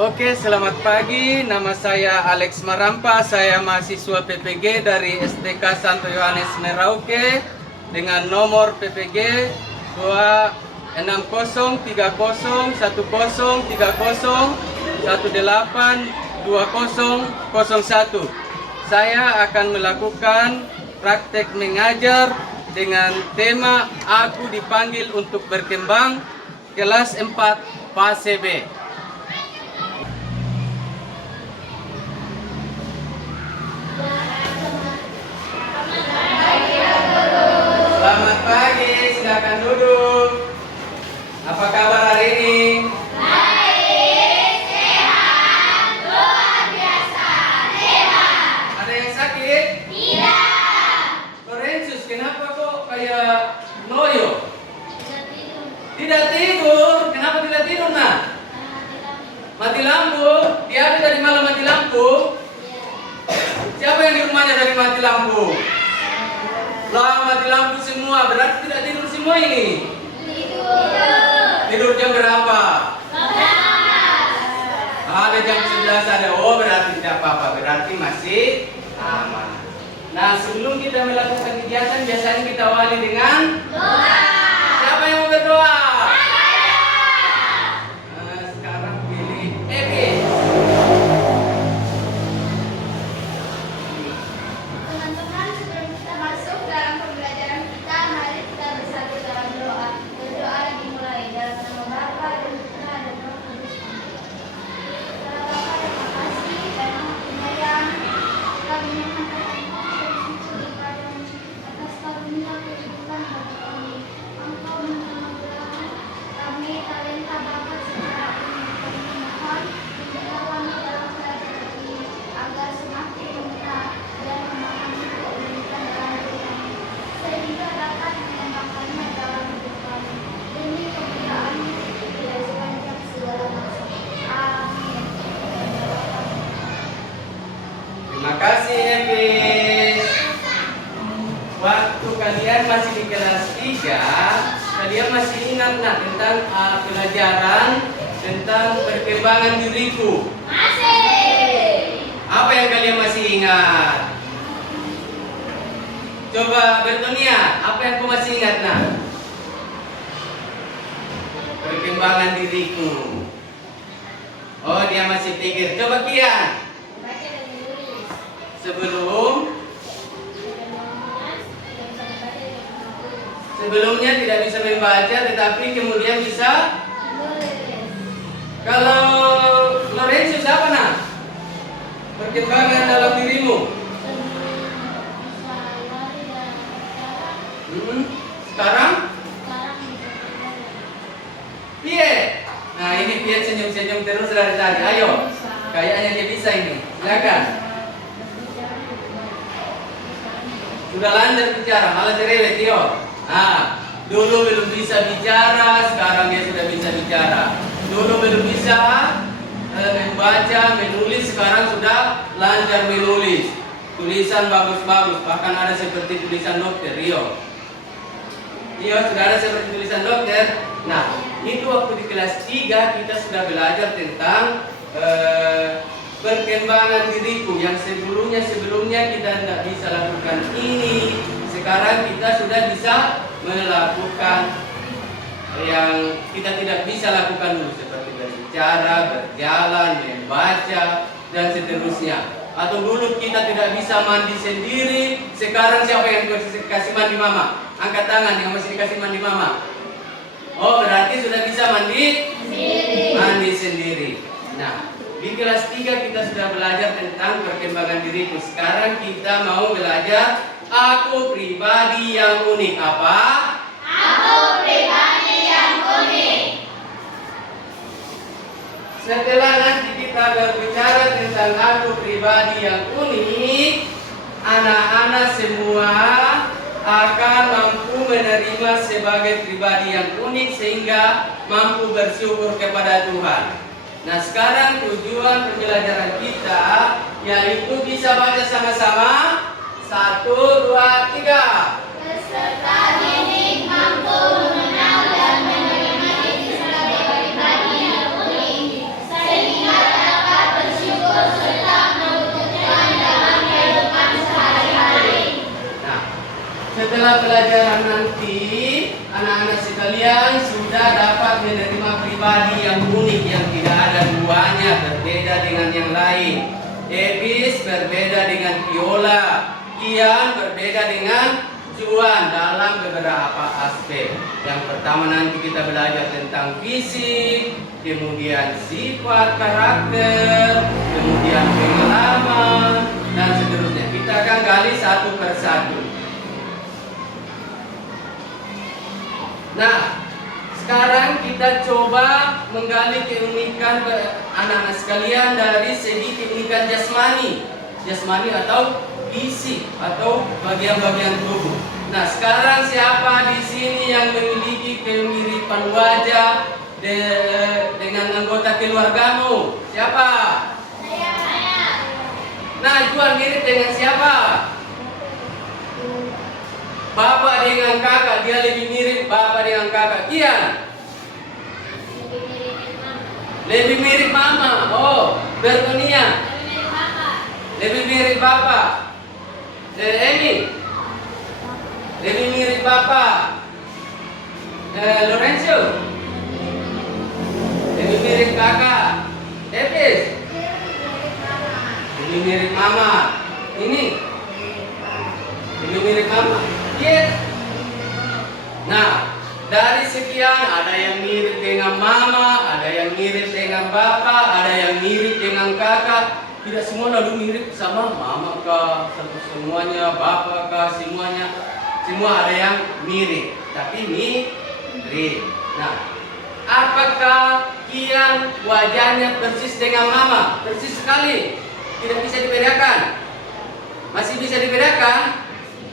Oke, selamat pagi. Nama saya Alex Marampa. Saya mahasiswa PPG dari STK Santo Yohanes Merauke dengan nomor PPG 2603030182001. Saya akan melakukan praktek mengajar dengan tema Aku Dipanggil Untuk Berkembang, kelas 4 fase B. Selamat pagi, silakan duduk. Apa kabar hari ini? Baik, sehat, luar biasa, sehat. Ada yang sakit? Tidak. Lorenzus, kenapa kok kayak loyo? Tidak tidur. Tidak tidur. Kenapa tidak tidur, nak? Mati lampu. Dia ada dari malam mati lampu. Siapa yang di rumahnya dari mati lampu? Lah, mati lampu semua. Berarti tidak tidur semua ini. Tidur. Tidur jam berapa? 11. Ada jam 11 ada. Oh, berarti tidak apa-apa. Berarti masih aman. Nah, sebelum kita melakukan kegiatan, biasanya kita awali dengan Doa. siapa yang mau berdoa? Saya. Nah, sekarang pilih Evi. Teman-teman, sebelum kita masuk dalam pembelajaran kita, mari kita bersatu dalam doa. Berdoa dimulai dalam nama Bapa dan Putra dan Roh Kudus. Bapa, terima kasih dan penyayang. Kami mengatakan bersyukur kepadamu atas karunia kehidupan bagi kami. Engkau menganugerahkan kami talenta bakat secara ilmu. Kami memohon bimbinglah kami dalam pelajaran ini agar semakin mengenal dan memahami keunikan dalam diri kami, sehingga dapat mengembangkannya dalam hidup kami. Demi kemuliaan-Mu dan sepanjang segala masa. Amin. Terima kasih Evi. Waktu kalian masih di kelas 3, kalian masih ingat nggak tentang pelajaran tentang perkembangan diriku? Masih. Apa yang kalian masih ingat? Coba Bertonia, apa yang kau masih ingat nak? Perkembangan diriku. Oh, dia masih pikir. Coba Kian, Baca dan menulis. sebelum Sebelumnya tidak bisa membaca dan menulis. sebelumnya tidak bisa membaca, tetapi kemudian bisa. Menulis. Kalau Lorenzo siapa nak? Perkembangan dalam dirimu. Sekarang? Pie. Nah, ini Pie senyum-senyum terus dari tadi. Ayo. Kayaknya dia bisa ini. Silakan. Sudah lancar bicara, malah cerewet yo. Nah, dulu belum bisa bicara, sekarang dia sudah bisa bicara. Dulu belum bisa membaca, menulis, sekarang sudah lancar menulis. Tulisan bagus-bagus, bahkan ada seperti tulisan dokter, Rio. Iya, sudah ada seperti tulisan dokter. Nah, itu waktu di kelas 3 kita sudah belajar tentang perkembangan diriku yang sebelumnya kita tidak bisa lakukan ini. Sekarang kita sudah bisa melakukan yang kita tidak bisa lakukan dulu, seperti berbicara, berjalan, membaca, dan seterusnya. Atau dulu kita tidak bisa mandi sendiri, sekarang siapa yang kasih mandi mama? Angkat tangan yang masih dikasih mandi mama. Oh, berarti sudah bisa mandi sendiri. Nah, di kelas 3 kita sudah belajar tentang perkembangan diriku. Sekarang kita mau belajar aku pribadi yang unik. Apa? Aku pribadi yang unik. Setelah nanti kita berbicara tentang aku pribadi yang unik, anak-anak semua akan mampu menerima sebagai pribadi yang unik sehingga mampu bersyukur kepada Tuhan. Nah, sekarang tujuan pembelajaran kita yaitu bisa baca sama-sama. 1, 2, 3. Peserta didik mampu mengenal dan menerima diri sebagai pribadi yang unik, sehingga pada pelajaran nanti, anak-anak sekalian sudah dapat menerima pribadi yang unik, yang tidak ada duanya, berbeda dengan yang lain. Ebis berbeda dengan Viola, Kian berbeda dengan Juan dalam beberapa aspek. Yang pertama nanti kita belajar tentang fisik, kemudian sifat karakter, kemudian pengalaman, dan seterusnya. Kita akan gali satu persatu. Nah, sekarang kita coba menggali keunikan anak-anak sekalian dari segi keunikan jasmani. Jasmani atau fisik atau bagian-bagian tubuh. Nah, sekarang siapa di sini yang memiliki kemiripan wajah dengan anggota keluargamu? Siapa? Saya. Nah, Juan mirip dengan siapa? Bapak dengan kakak, dia lebih mirip bapak dengan kakak. Kian? Lebih mirip mama. Oh, Bertonia? Lebih mirip bapak. Emi? Lebih mirip bapak. Lorenzo? Lebih mirip kakak. Epis? Lebih mirip mama. Ini? Lebih mirip mama. Yes. Nah, dari sekian ada yang mirip dengan mama, ada yang mirip dengan bapak, ada yang mirip dengan kakak. Tidak semua lalu mirip sama mama kah, semuanya, bapak kah, semuanya. Semua ada yang mirip, tapi mirip. Nah, apakah Kian wajahnya persis dengan mama? Persis sekali. Tidak bisa dibedakan. Masih bisa dibedakan?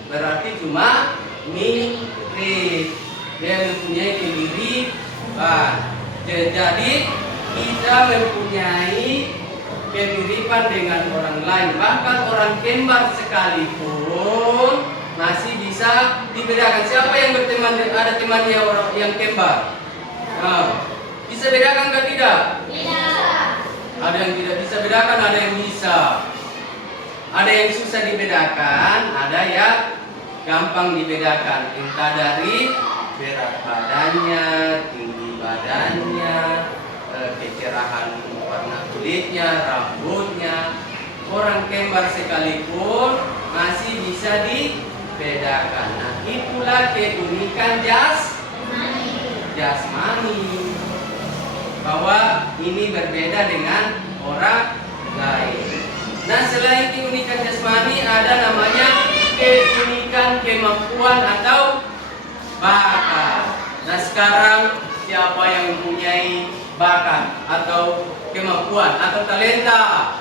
Berarti cuma mirip. Dia mempunyai kemiripan. Jadi kita mempunyai kemiripan dengan orang lain. Bahkan orang kembar sekalipun masih bisa dibedakan. Siapa yang berteman, ada temannya orang yang kembar? Nah, bisa bedakan atau tidak? Tidak. Ada yang tidak bisa bedakan, ada yang bisa. Ada yang susah dibedakan, ada yang gampang dibedakan. Entah dari berat badannya, tinggi badannya, kecerahan warna kulitnya, rambutnya. Orang kembar sekalipun masih bisa dibedakan. Nah, itulah keunikan jasmani. Bahwa ini berbeda dengan orang lain. Nah, selain keunikan jasmani ada namanya keunikan kemampuan atau bakat. Nah, sekarang siapa yang mempunyai bakat atau kemampuan atau talenta?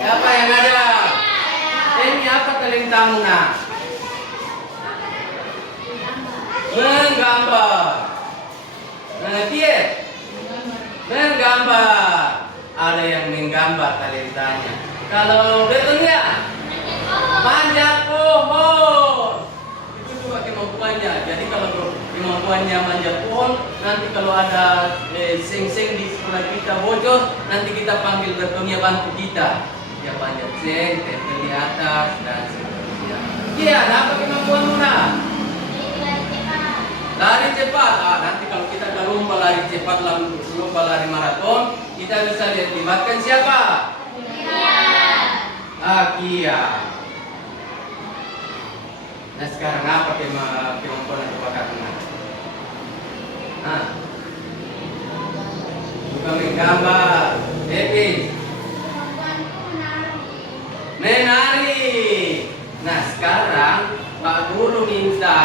Siapa yang ada? Ini apa talentamu nak? Menggambar. Nah, dia menggambar. Ada yang menggambar talentanya. Kalau Bertonia manjat pohon. Itu juga kemampuannya. Jadi kalau kemampuannya manjat pohon, nanti kalau ada seng-seng di sekolah kita bocor, nanti kita panggil Bertonia bantu kita. Dia panjat seng, tempel di atas dan seterusnya. Iya, apa kemampuanmu nak? Lari cepat. Nanti kalau kita ada lomba lari cepat, lomba lari maraton, kita bisa libatkan siapa? Kian. Nah, sekarang apa kemampuan atau bakatnya? Juga menggambar. Epis. Menari. Nah, sekarang Pak Guru minta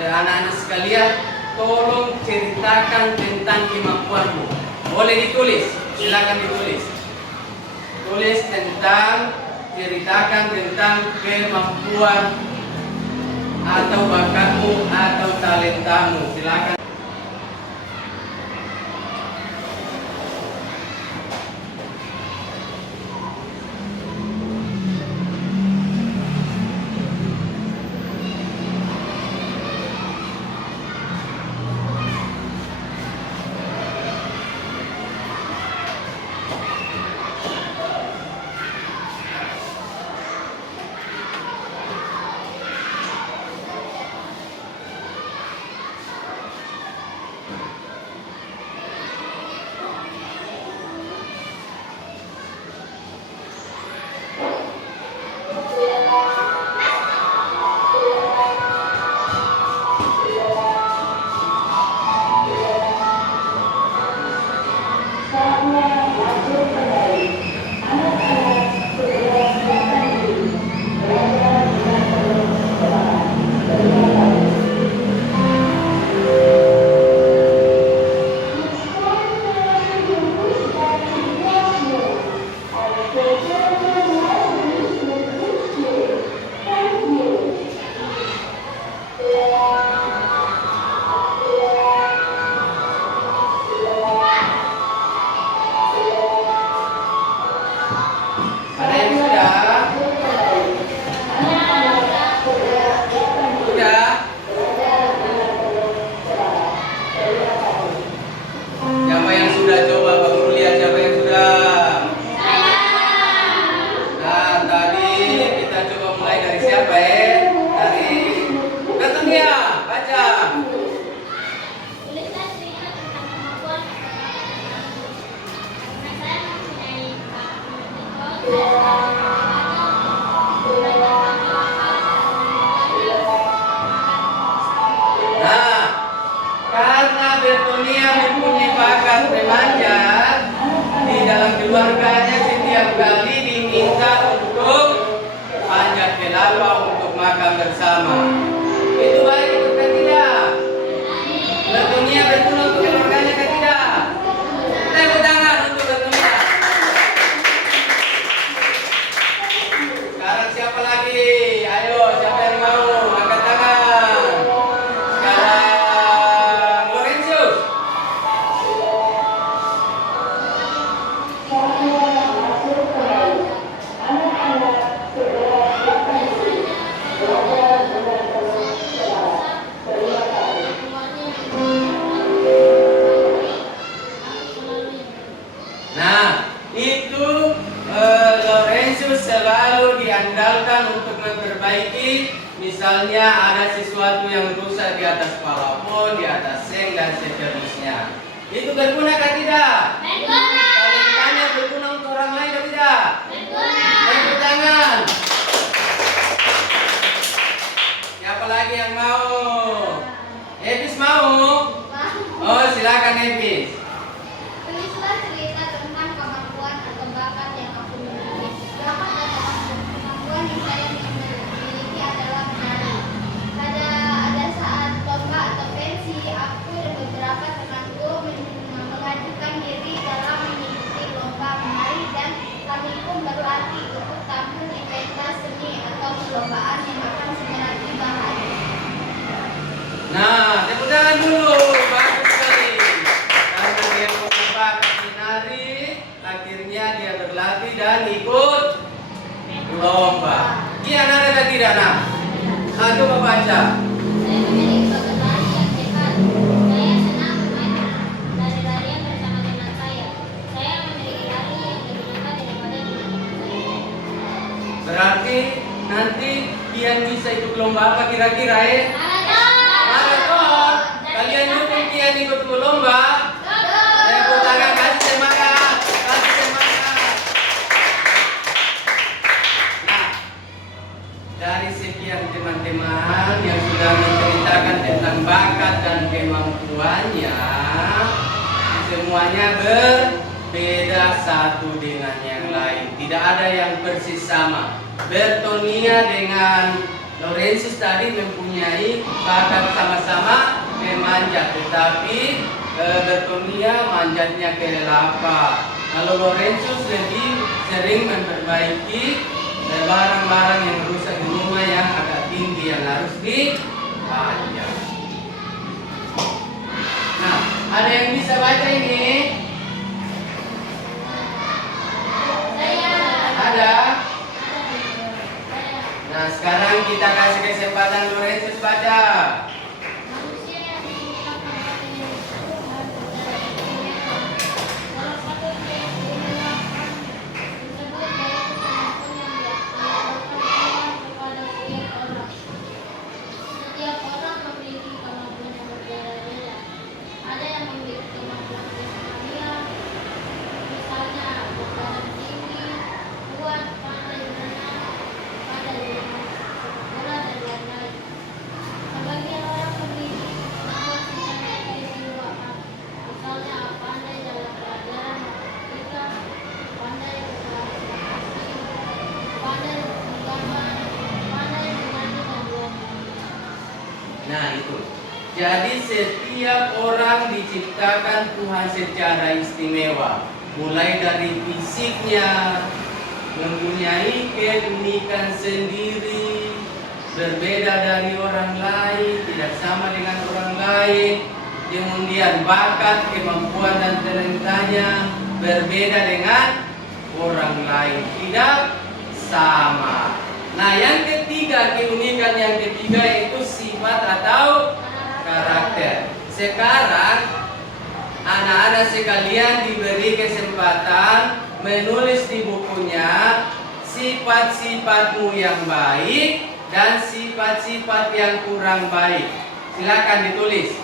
anak-anak sekalian, tolong ceritakan tentang kemampuanmu. Boleh ditulis, silakan ditulis. Tulis tentang, ceritakan tentang kemampuan atau bakatmu atau talentamu. Silakan. coba Pak Guru lihat siapa yang sudah. Nah, tadi kita coba mulai dari siapa ya? Dari Bertonia, baca. Tulislah cerita tentang kemampuan karena saya mempunyai Nah, karena Bertonia mempunyai bakat memanjat, di dalam keluarganya setiap kali diminta untuk panjat kelapa untuk makan bersama. Itu baik atau tidak? Bertonia berguna untuk keluarganya atau tidak? Tepuk tangan untuk Bertonia. Sekarang siapa lagi? Ayo, siapa yang mau angkat tangan? Sekarang Lorenzius. Nah, itu Lorenzius selalu diandalkan untuk memperbaiki. Misalnya ada sesuatu yang rusak di atas plafon, di atas seng dan seterusnya. Itu berguna atau tidak? Berguna. Kalian tanya berguna untuk orang lain atau tidak? Tepuk tangan. Siapa lagi yang mau? Evis mau? Oh, silakan Evis. Tulislah cerita tentang kemampuan atau bakat yang aku miliki. Bakat adalah kemampuan yang saya miliki adalah menari. Ada saat lomba atau pensi, aku dan beberapa temanku mengajukan diri dalam mengikuti lomba menari dan kami pun berlatih untuk tampil di pentas seni atau perlombaan yang akan segera tiba hari. Nah, tepuk tangan dulu. Bagus sekali. Karena dia punya bakat menari, akhirnya dia berlatih dan ikut lomba. Kian ada atau tidak, nak? Coba baca. Saya memiliki bakat lari yang sehat. Saya senang bermain lari-larian bersama teman saya. Saya memiliki lari yang lebih cepat daripada teman-teman saya. Berarti nanti Kian bisa ikut lomba apa kira-kira ya? Maraton. Kalian dukung Kian ikut lomba? Tepuk tangan, kasih semangat. Kasih semangat. Nah, dari sekian teman-teman yang sudah menceritakan tentang bakat dan kemampuannya, semuanya berbeda satu dengan yang lain. Tidak ada yang persis sama. Bertonia dengan Lorenzius tadi mempunyai bakat sama-sama memanjat, tetapi Bertonia manjatnya kelapa. Kalau Lorenzius lebih sering memperbaiki barang-barang yang rusak di rumah yang agak tinggi yang harus dipanjat. Nah, ada yang bisa baca ini? Ada? Nah, sekarang kita kasih kesempatan Lorenzius baca. Manusia yang diinginkan Allah dengan salah satu yang diinginkan disebut yaitu kemampuan yang diajarkan kepada setiap orang. Setiap orang memiliki kemampuan yang berbeda-beda. Ada yang memiliki kemampuan keseharian, misalnya berbadan tinggi, kuat, pandai berenang, pandai bermain bola dan lain-lain. Sebagian orang memiliki kemampuan secara keistimewaan, misalnya pandai dalam pelajaran matematika, pandai berkomunikasi, pandai menggambar, pandai menyanyi dan lain-lain. Nah, itu. Jadi setiap orang diciptakan Tuhan secara istimewa. Mulai dari fisiknya, mempunyai keunikan sendiri, berbeda dari orang lain, tidak sama dengan orang lain. Kemudian bakat, kemampuan dan talentanya berbeda dengan orang lain, tidak sama. Nah, yang ketiga, keunikan yang ketiga itu sifat atau karakter. Sekarang anak-anak sekalian diberi kesempatan menulis di bukunya sifat-sifatmu yang baik dan sifat-sifat yang kurang baik. Silakan ditulis.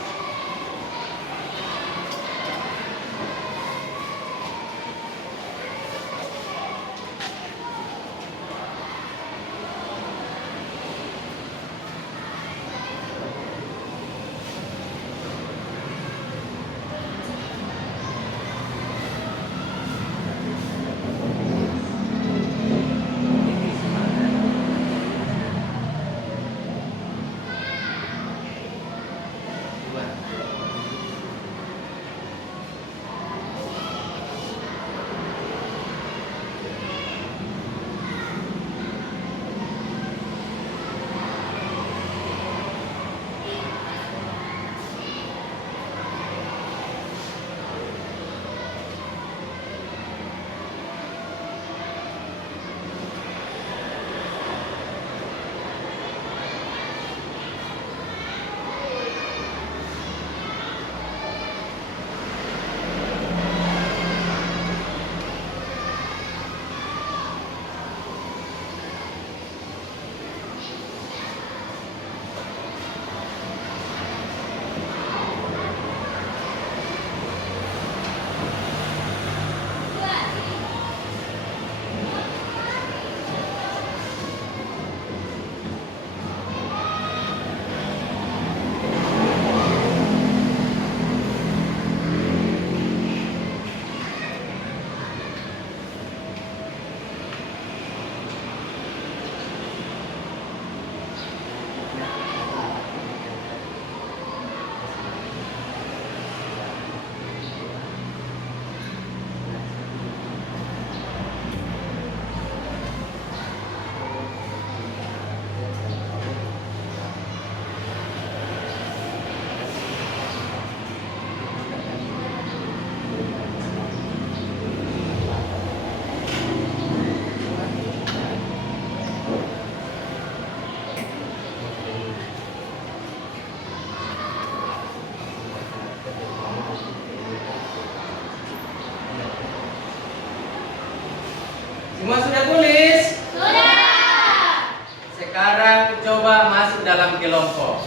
Semua sudah tulis? Sudah. Sekarang coba masuk dalam kelompok.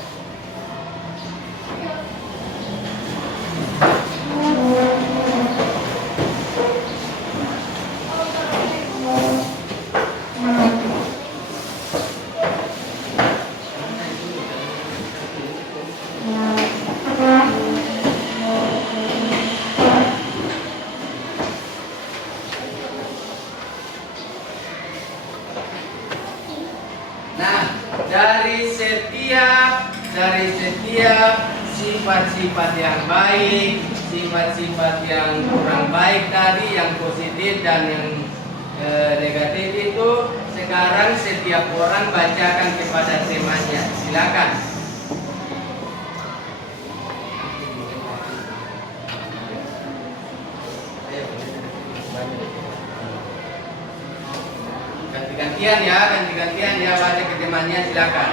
Nah, dari setiap sifat-sifat yang baik, sifat-sifat yang kurang baik tadi, yang positif dan yang negatif itu, sekarang setiap orang bacakan kepada temannya. Silakan. Ganti-gantian ya, baca ke temannya, silakan.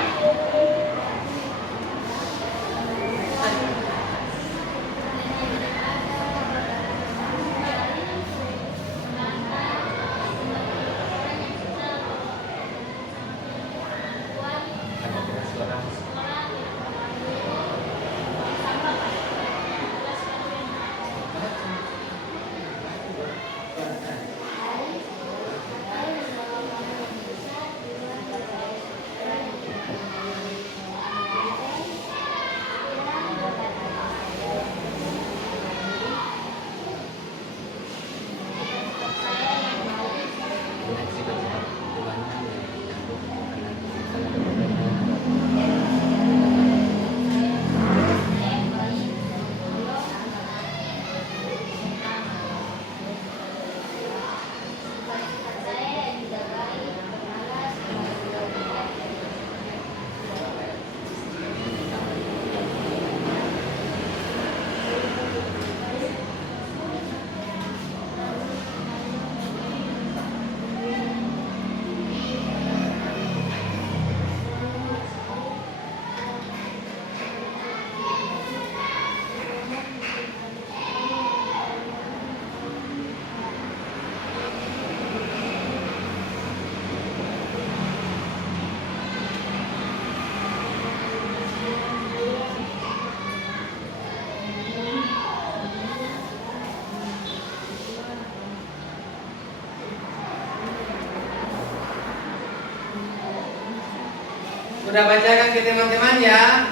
Sudah bacakan ke teman-teman ya?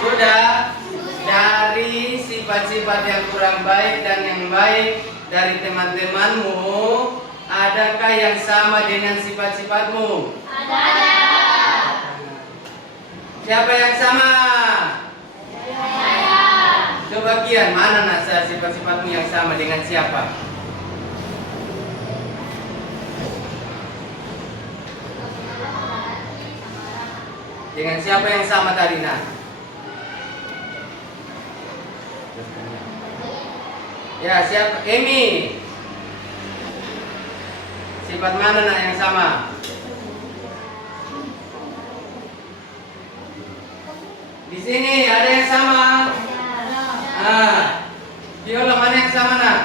Sudah? Dari sifat-sifat yang kurang baik dan yang baik dari teman-temanmu, adakah yang sama dengan sifat-sifatmu? Ada. Siapa yang sama? Saya. Coba Kian, mana Nasa sifat-sifatmu yang sama dengan siapa? Dengan siapa yang sama tadi, Nak? Ya, siapa? Emi. Sifat mana Nak yang sama? Di sini ada yang sama. Viola mana yang sama Nak?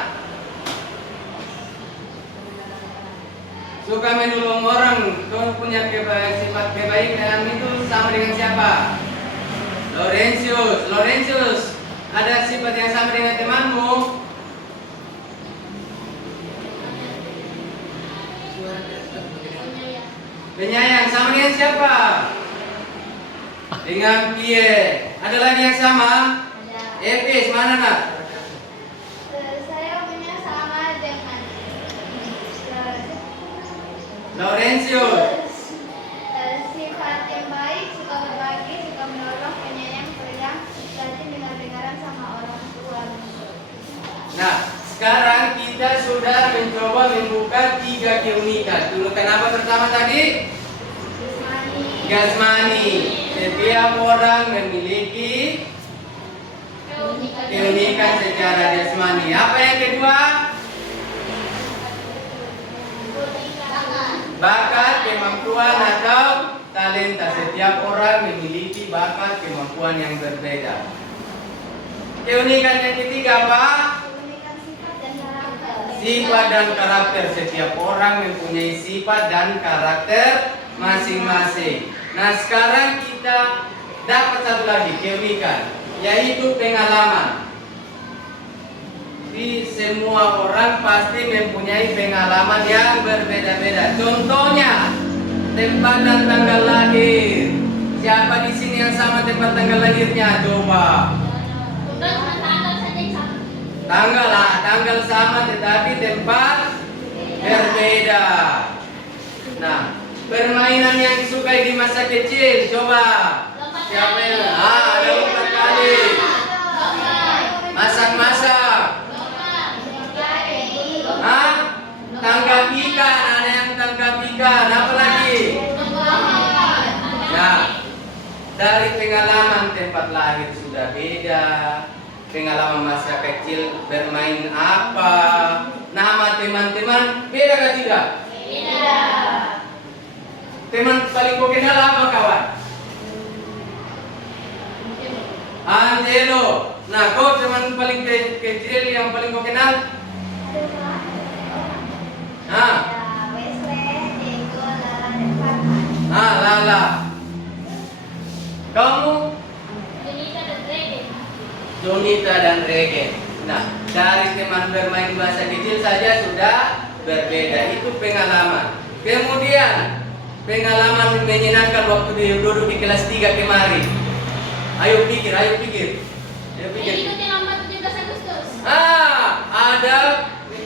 Suka menolong orang, kau punya sifat kebaikan itu sama dengan siapa? Laurentius, ada sifat yang sama dengan temanmu? Penyayang sama dengan siapa? Dengan Pierre. Ada lagi yang sama? Epis mana Nak? Saya punya sama dengan Laurentius. sifat yang baik, suka berbagi, suka menolong, penyayang, periang, rajin dengar-dengaran sama orang tua. Nah, sekarang kita sudah mencoba membuka 3 keunikan. Dulu kenapa pertama tadi? Jasmani. Setiap orang memiliki keunikan secara jasmani. Apa yang kedua? Bakat, kemampuan atau talenta. Setiap orang memiliki bakat, kemampuan yang berbeda. Keunikan yang ketiga apa? Sifat dan karakter. Setiap orang mempunyai sifat dan karakter masing-masing. Nah, sekarang kita dapat satu lagi keunikan, yaitu pengalaman. Di semua orang pasti mempunyai pengalaman yang berbeda-beda. Contohnya, tempat dan tanggal lahir. Siapa di sini yang sama tempat tanggal lahirnya? Coba. Tanggal sama tetapi tempat berbeda. Nah, permainan yang disukai di masa kecil, coba. Siapa yang? Ada lompat kali. Masak-masak. Tangkap ikan, ada yang tangkap ikan. Apa lagi? Nah, dari pengalaman tempat lahir sudah beda. Pengalaman masa kecil bermain apa? Nama teman-teman beda kah tidak? Beda. Teman paling kau kenal apa kawan? Angelo. Nah, kau teman paling kecil yang paling kau kenal? Lala. Kamu? Jonita dan Regen. Nah, dari teman bermain bahasa kecil saja sudah berbeda. Itu pengalaman. Kemudian, pengalaman menyenangkan waktu duduk di kelas 3 kemarin. Ayo pikir. Mengikuti lomba 17 Agustus. Ada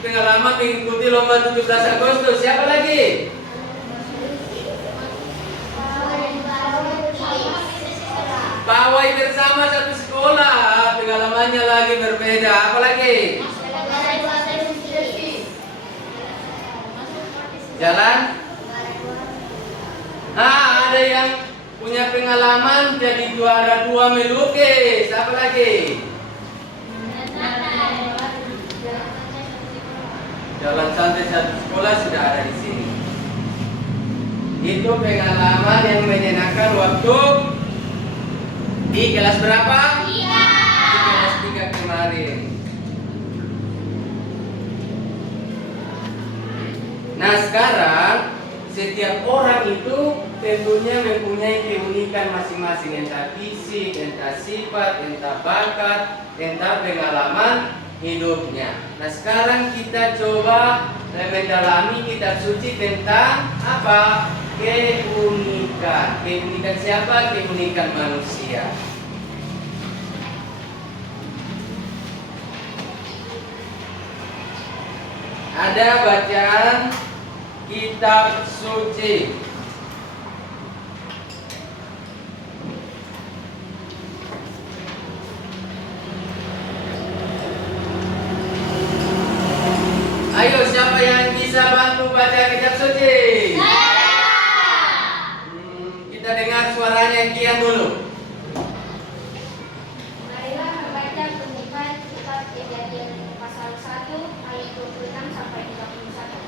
pengalaman mengikuti lomba 17 Agustus. Siapa lagi? Pawai bersama satu sekolah. Pengalamannya lagi berbeda. Apa lagi? Jalan? Ada yang punya pengalaman jadi juara 2 melukis. Apa lagi? Jalan santai satu sekolah sudah ada di sini. Itu pengalaman yang menyenangkan waktu di kelas berapa? 3. Di kelas 3 kemarin. Nah, sekarang setiap orang itu tentunya mempunyai keunikan masing-masing, entah fisik, entah sifat, entah bakat, entah pengalaman hidupnya. Nah, sekarang kita coba mendalami kitab suci tentang apa? keunikan. Keunikan siapa? Keunikan manusia. Ada bacaan kitab suci. Ayo, siapa yang bisa bantu baca kitab suci? Kita dengar suaranya Kian dulu. Marilah membaca pembukaan kitab Kejadian pasal 1 ayat 26 sampai 31.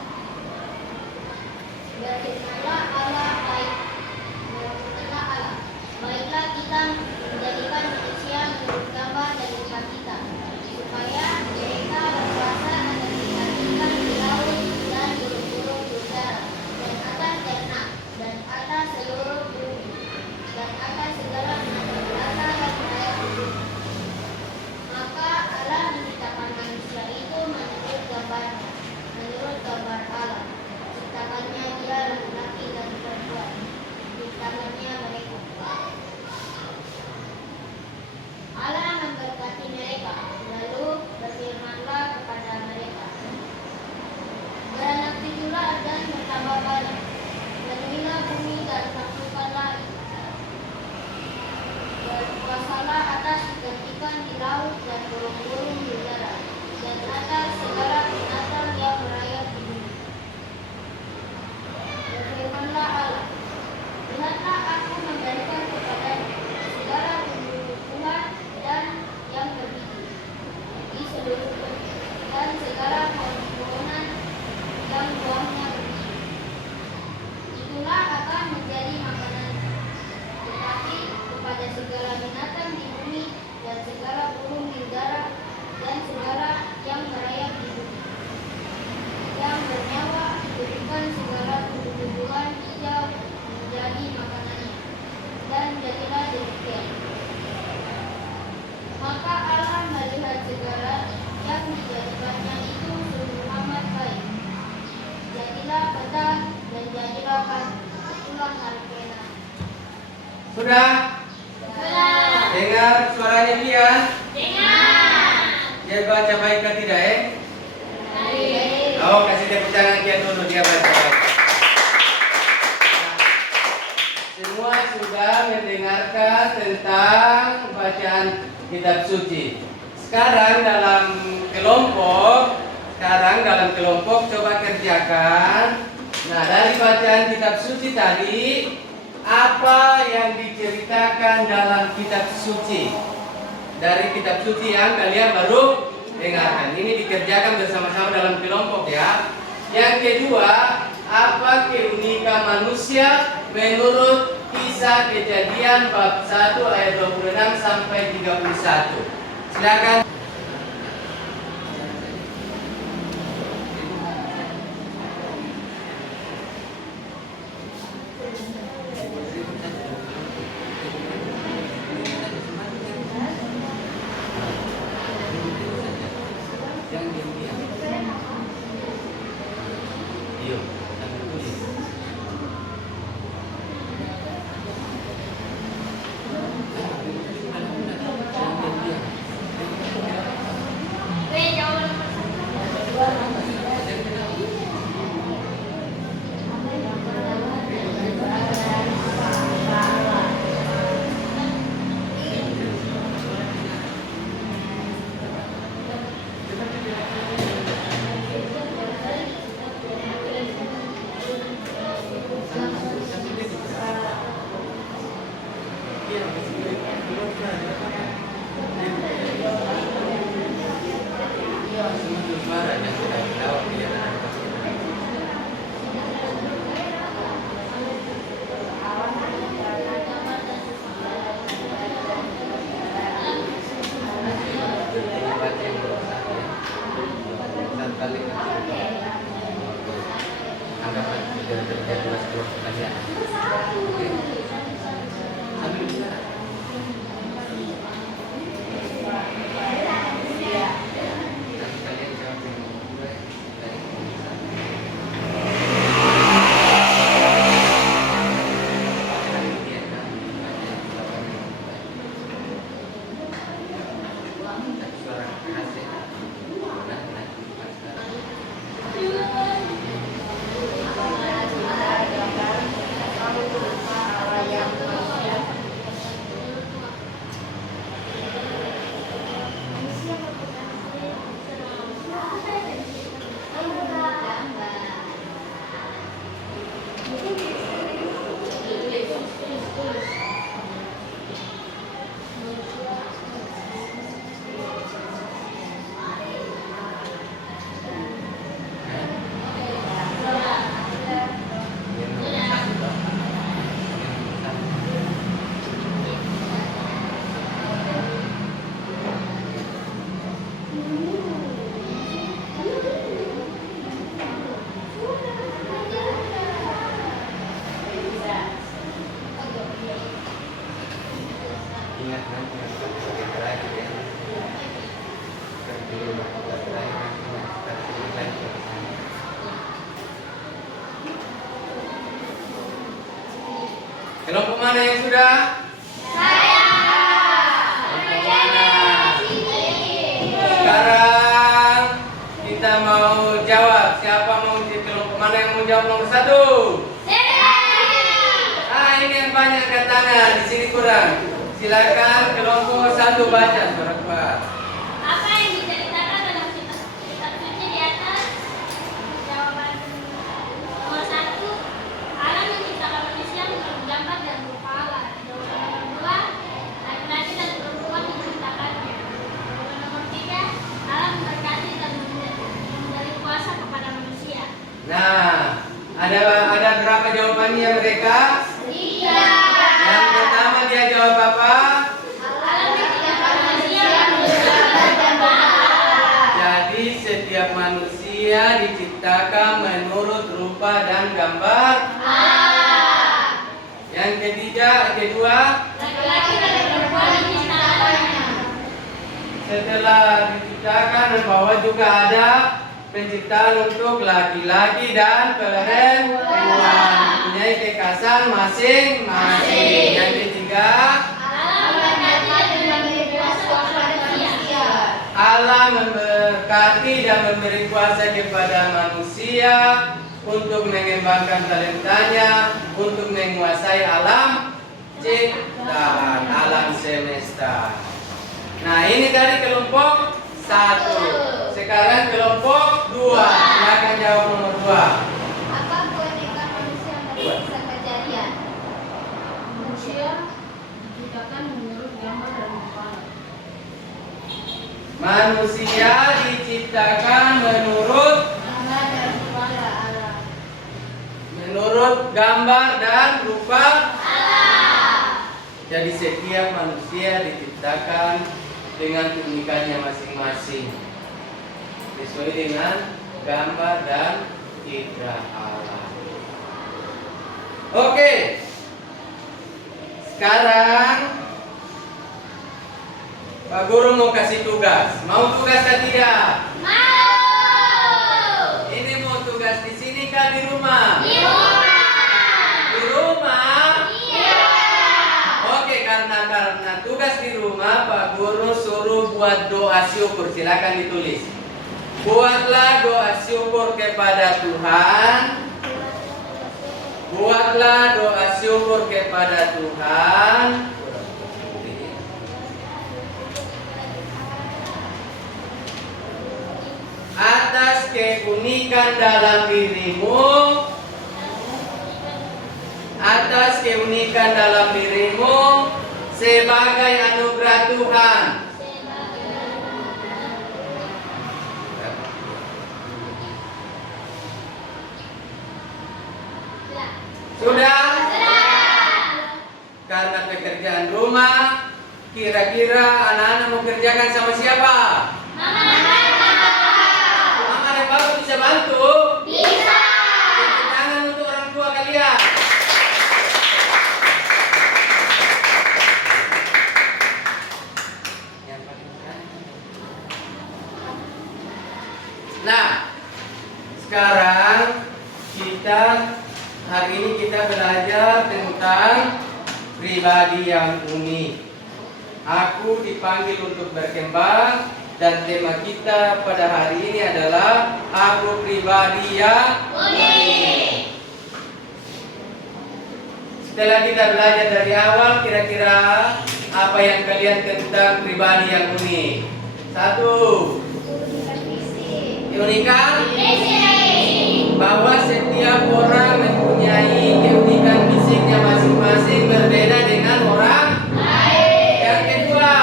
Berfirmanlah Allah baiklah kita menjadikan manusia menurut gambar dan rupa kita, supaya mereka berkuasa atas ikan-ikan di laut dan burung-burung di udara dan atas ternak dan atas seluruh bumi dan atas segala binatang melata dan merayap di bumi. Maka Allah menciptakan manusia itu menurut gambarnya, menurut gambar Allah. Ciptakannya dia laki-laki dan perempuan. Ciptakannya mereka. Allah memberkati mereka, lalu berfirmanlah kepada mereka, beranak cuculah dan bertambah banyak, penuhilah bumi dan taklukkanlah itu. Berkuasalah atas ikan-ikan di laut dan burung-burung di udara, dan atas segala binatang yang merayap di bumi. Berfirmanlah Allah, lihatlah aku memberikan kepadamu segala tumbuh-tumbuhan dan yang berbiji di seluruh bumi, dan segala pohon-pohonan yang buahnya berbiji. Itulah akan menjadi makanan. Tetapi kepada segala binatang di bumi dan segala burung di udara dan segala yang merayap di bumi, yang bernyawa, diberikan segala tumbuh-tumbuhan hijau menjadi makanannya. Dan jadilah demikian. Maka Allah melihat segala yang dijadikannya itu sungguh amat baik. Jadilah petang dan jadilah pagi. Itulah hari keenam. Sudah? Dengar suaranya Kian? Dia baca baik atau tidak Oh, kasih tepuk tangan Kian dulu, dia baca baik. Semua sudah mendengarkan tentang bacaan kitab suci. Sekarang dalam kelompok coba kerjakan. Nah, dari bacaan kitab suci tadi, apa yang diceritakan dalam kitab suci? Dari kitab suci yang kalian baru dengarkan. Ini dikerjakan bersama-sama dalam kelompok ya. Yang kedua, apa keunikan manusia menurut Kisah Kejadian bab 1 ayat 26 sampai 31. Silakan. Kelompok mana yang sudah? Saya. Kelompok mana? Sekarang kita mau jawab. Siapa mau kelompok mana yang mau jawab nomor 1? Ini yang banyak angkat tangan, di sini kurang. Silakan kelompok 1 baca suara kuat. Apa yang diceritakan dalam kitab suci di atas? Jawaban nomor 1, Allah menciptakan manusia menurut gambar dan rupa Allah. Jawaban nomor 2, laki-laki dan perempuan diciptakannya. Jawaban nomor 3, Allah memberkati dan memberi kuasa kepada manusia. Nah, ada berapa jawabannya mereka? 3. Yang pertama dia jawab apa? Allah menciptakan manusia menurut gambar dan rupa Allah. Jadi setiap manusia diciptakan menurut rupa dan gambar. Yang kedua, Laki-laki dan perempuan diciptakannya. setelah diciptakan bahwa juga ada penciptaan untuk laki-laki dan perempuan mempunyai kekhasan masing-masing. Yang ketiga, Allah memberkati dan memberi kuasa kepada manusia. Allah memberkati dan memberi kuasa kepada manusia untuk mengembangkan talentanya, untuk menguasai alam ciptaan, alam semesta. Nah, ini dari kelompok 1. Sekarang kelompok 2. Silakan jawab nomor 2. Apa keunikan manusia dari kisah kejadian? Manusia diciptakan menurut gambar dan rupa Allah. Manusia diciptakan menurut Gambar dan rupa Allah. gambar dan rupa. Allah. Jadi setiap manusia diciptakan dengan keunikannya masing-masing, sesuai dengan gambar dan citra Allah. Oke, sekarang Pak Guru mau kasih tugas. Mau tugas atau tidak? Mau. Ini mau tugas di sini kah di rumah? Di rumah. Di rumah? Iya. Oke, karena tugas di rumah, Pak Guru suruh buat doa syukur. Silakan ditulis. Buatlah doa syukur kepada Tuhan. Buatlah doa syukur kepada Tuhan atas keunikan dalam dirimu, atas keunikan dalam dirimu sebagai anugerah Tuhan. Sudah? Karena pekerjaan rumah, kira-kira anak-anak mau kerjakan sama siapa? Mama dan Papa bisa bantu? Bisa. Tepuk tangan untuk orang tua kalian. Nah, sekarang hari ini kita belajar tentang pribadi yang unik. Aku dipanggil untuk berkembang dan tema kita pada hari ini adalah aku pribadi yang Unik. Setelah kita belajar dari awal, kira-kira apa yang kalian tentang pribadi yang unik? 1. Keunikan bahwa setiap orang mempunyai keunikan fisiknya masing-masing berbeda dengan orang. Yang kedua,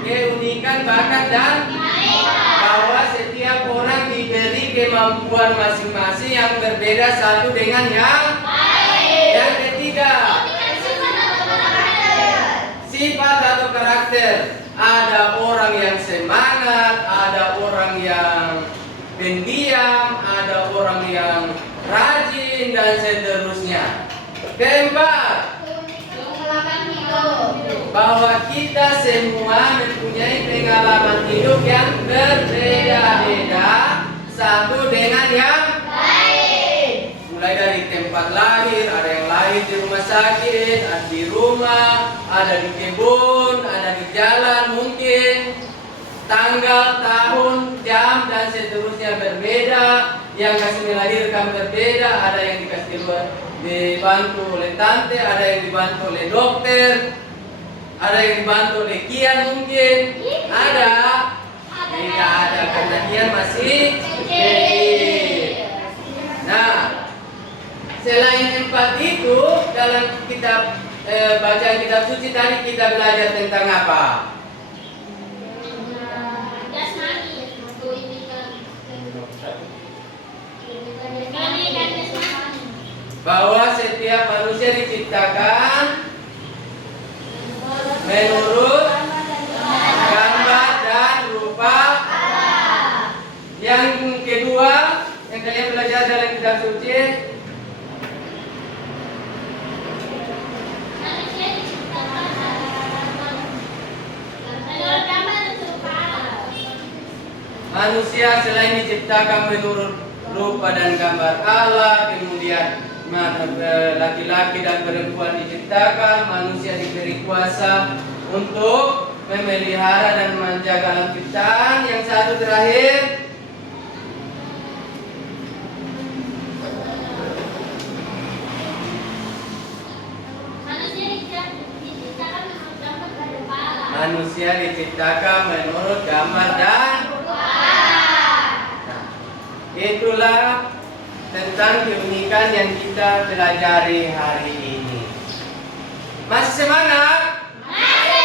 keunikan bakat dan bahwa setiap orang diberi kemampuan masing-masing yang berbeda satu dengan yang. Yang ketiga, sifat atau karakter. Ada orang yang semangat, ada orang yang pendiam, ada orang yang rajin dan seterusnya. Keempat, bahwa kita semua mempunyai pengalaman hidup yang berbeda-beda satu dengan yang lain. Mulai dari tempat lahir, ada yang Baik di rumah sakit, ada di rumah, ada di kebun, ada di jalan mungkin. Tanggal, tahun, jam, dan seterusnya berbeda. Yang kasih melahirkan berbeda. Ada yang dikasih dibantu oleh tante, ada yang dibantu oleh dokter, ada yang dibantu oleh kian mungkin. Ada. Tidak ada karena kian masih kecil. Nah, selain 4 itu dalam kitab bacaan kitab suci tadi kita belajar tentang apa? Bahwa setiap manusia diciptakan menurut gambar dan rupa Allah. Yang kedua yang kalian belajar dalam kitab suci, manusia selain diciptakan menurut rupa dan gambar Allah, kemudian laki-laki dan perempuan diciptakan, manusia diberi kuasa untuk memelihara dan menjaga alam ciptaan. Yang satu terakhir, manusia diciptakan menurut gambar dan itulah tentang keunikan yang kita pelajari hari ini. Masih semangat? Masih.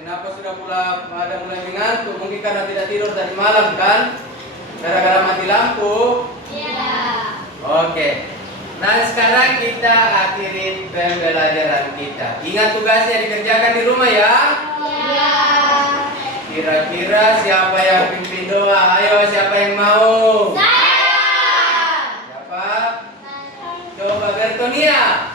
Kenapa sudah mulai mengantuk? Mungkin karena tidak tidur tadi malam kan? Gara-gara mati lampu? Iya. Oke. Nah sekarang kita akhiri pembelajaran kita. Ingat tugasnya dikerjakan di rumah ya? Iya. Kira-kira siapa yang pimpin doa? Ayo siapa yang mau? Siapa? Coba Bertonia.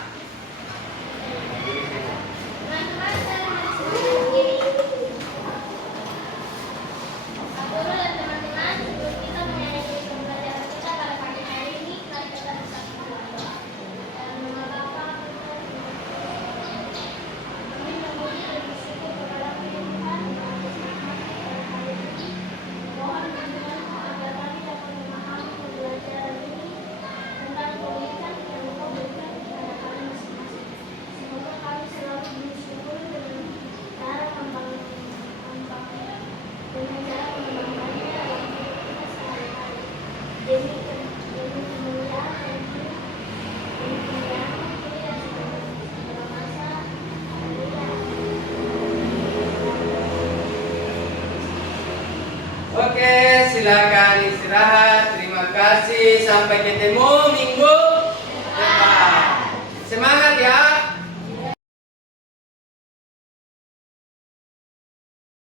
Oke, silakan istirahat. Terima kasih. Sampai ketemu minggu